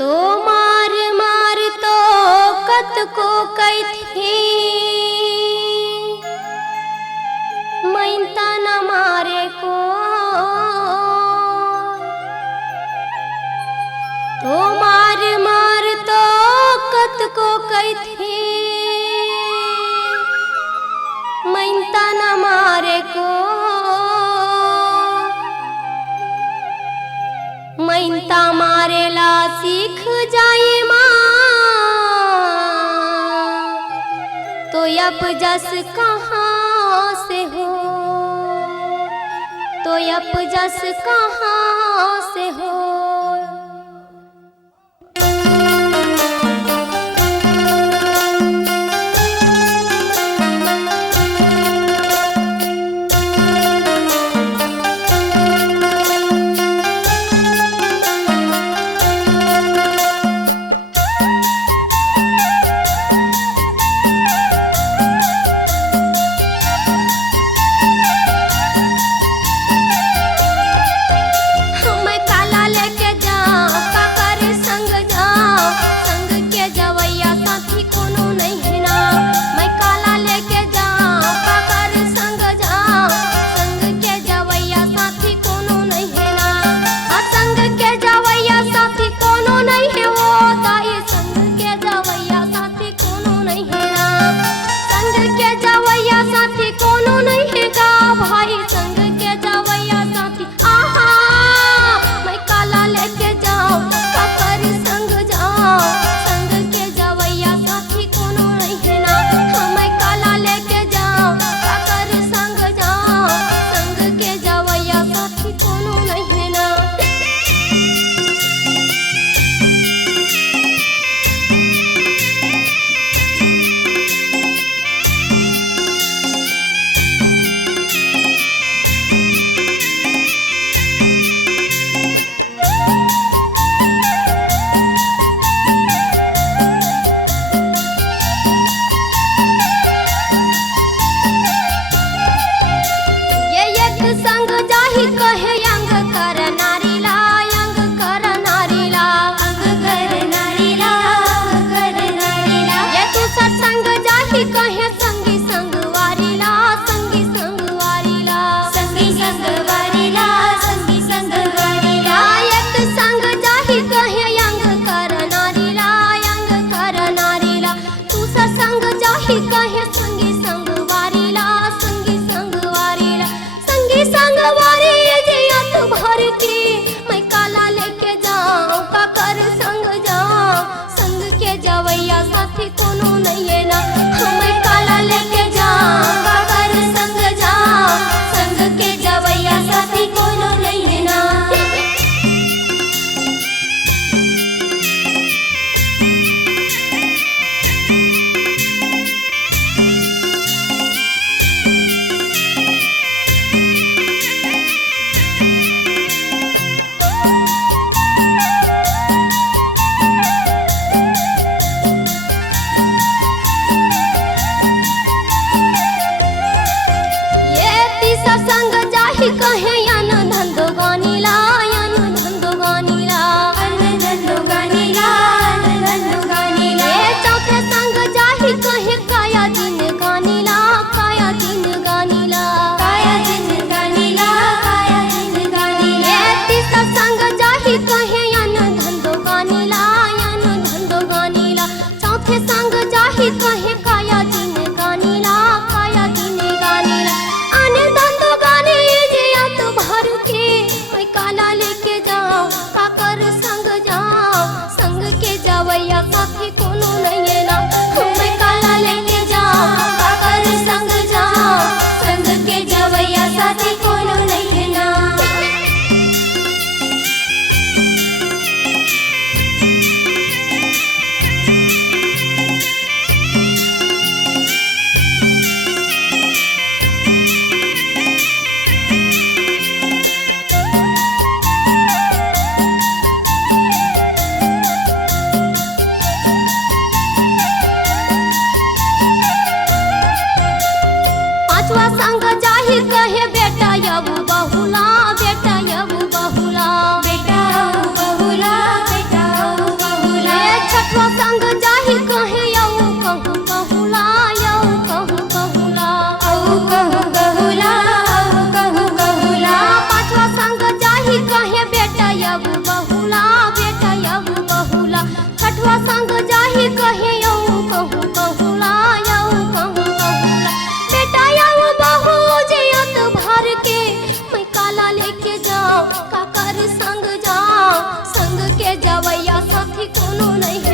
तो मार मार तो कत को कैथी मैंता न मारे को। तो मार मार तो कत को कैथी मैंता न मारे को। मैंता मारेला सीख जाए माँ तो यप जस कहाँ से हो। तो यप जस कहाँ से हो। अब बहुला बेटा अब बहुला छठवा संग जाही कहे यौ कहूँ कहूला यौ कहूँ कहूला बेटा यौ बहु जयत भर के मैं काला लेके जाऊँ काकर संग जाऊँ संग के जवैया साथी कोनो नहीं